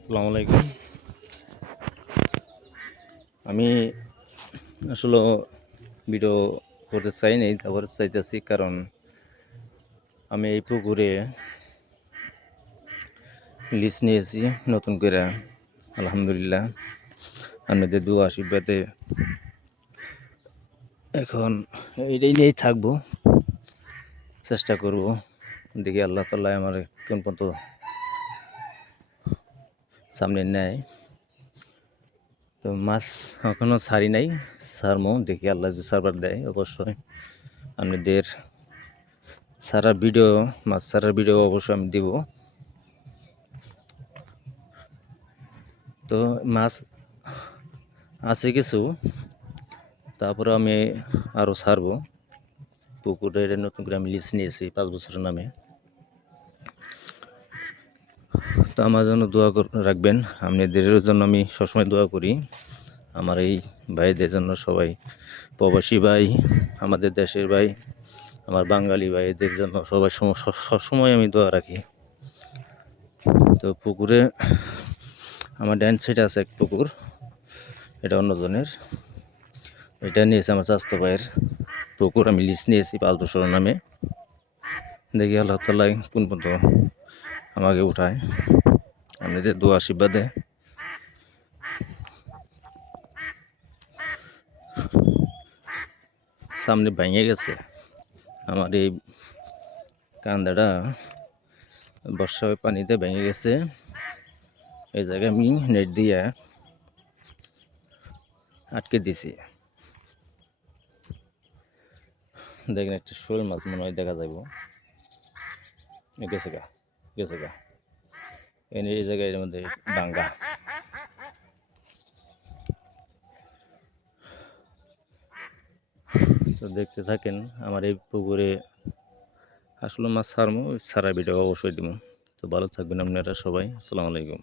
আসসালামু আলাইকুম। আমি আসলে ভিডিও করতে চাই নাই, তারপর চাইতেছি কারণ আমি এই পুকুরে লিজ নিয়েছি নতুন করে। আলহামদুলিল্লাহ, আপনাদের দোয়া আশীর্বাদে এখন এইটাই নিয়েই থাকবো, চেষ্টা করব। দেখি আল্লাহ তাআলা আমার কোন পর্যন্ত সামনে নেয়। তো মাছ এখনও ছাড়ি নাই, ছাড়মো, দেখি আল্লাহ যদি ছাড়বার দেয় অবশ্যই আপনাদের মাছ ছাড়ার ভিডিও অবশ্যই আমি দিব। তো মাছ আছে কিছু, তারপরে আমি আরও ছাড়বো। পুকুরের নতুন করে আমি লিজ নিয়েছি 5 বছরের নামে। তো আমার জন্য দোয়া রাখবেন, আপনাদের জন্য আমি সবসময় দোয়া করি। আমার এই ভাইদের জন্য, সবাই প্রবাসী ভাই, আমাদের দেশের ভাই, আমার বাঙালি ভাইদের জন্য সবসময় আমি দোয়া রাখি। তো পুকুরে আমার ডান সাইডে আছে এক পুকুর, এটা অন্যজনের। এটা নিয়েছে আমার চাচাতো ভাইয়ের পুকুর, আমি লিজ নিয়েছি 5 বছরের নামে। দেখি আল্লাহ তাআলা কোন পর্যন্ত আমাকে উঠায়, আপনাদের দোয়া আশীর্বাদে। সামনে ভেঙে গেছে আমার এই কান্দাটা, বর্ষায় পানিতে ভেঙে গেছে। এই জায়গায় আমি নেট দিয়ে আটকে দিছি। দেখেন একটা শোল মাছ মনে হয় দেখা যাইব। গেছে গা এই জায়গায়, এর মধ্যে ডাঙ্গা। তো দেখতে থাকেন আমার এই পুকুরে আসলে মাছ ছাড়বো, ছাড়ার ভিডিও অবশ্যই দিব। তো ভালো থাকবেন আপনারা সবাই। আসসালামু আলাইকুম।